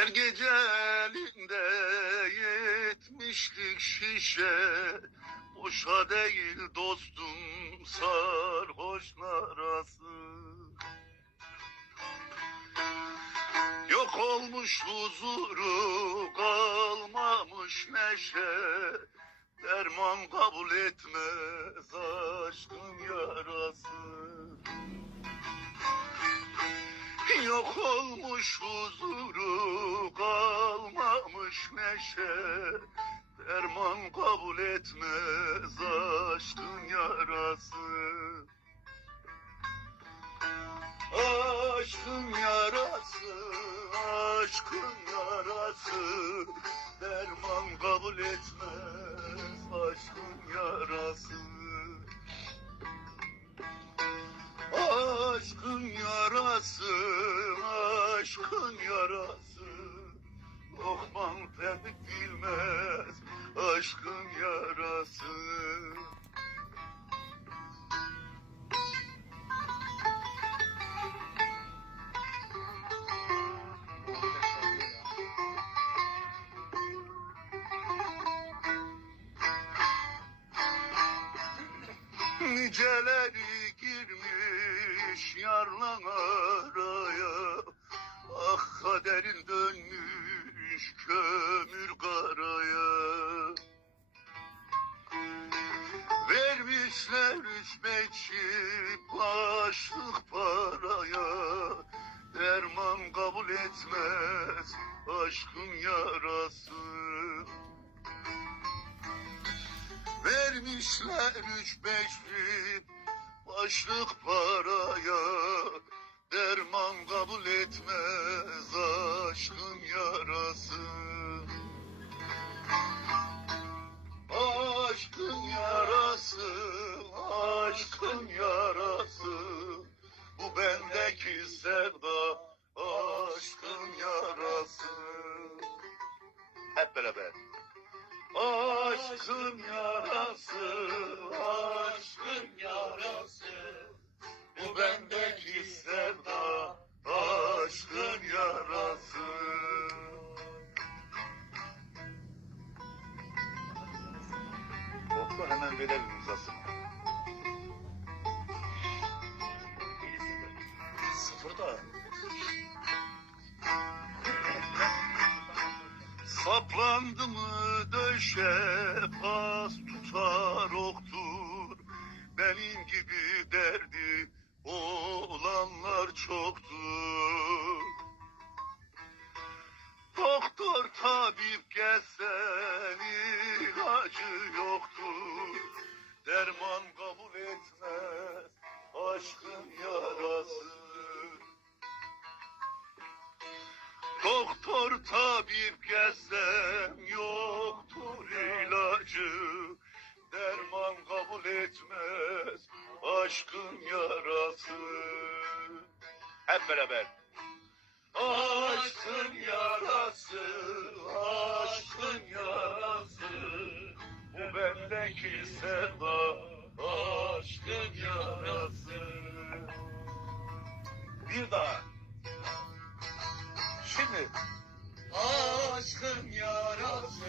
Her gece elinde yetmişlik şişe. Boşa değil dostum sarhoş narası Yok olmuş huzuru kalmamış neşe. Derman kabul etmez aşkın yarası. Yok olmuş huzuru neşe Derman kabul etmez aşkın yarası. Aşkın yarası, aşkın yarası. Derman kabul etmez aşkın yarası. Aşkın yarası, aşkın yarası aşkın yarası. Niceleri girmiş yarlan araya. Ah kaderin dönmüş Vermişler üç beşi başlık paraya Derman kabul etmez aşkın yarası. Vermişler üç beş bin başlık paraya Derman kabul etmez aşkın yarası Hep beraber Aşkın yarası, aşkın yarası Bu bendeki sevda, aşkın yarası Doktor hemen verelim imzasını. Sıfır. Saplandı mı döşe pas tutar oktur. Benim gibi derdi olanlar çoktur Doktor tabip gelsem yoktur ilacı. Derman kabul etmez aşkın yarası. Hep beraber. Aşkın yarası, aşkın yarası. Bu bendeki sevda, aşkın yarası. Bir daha Şimdi Aşkın yarası,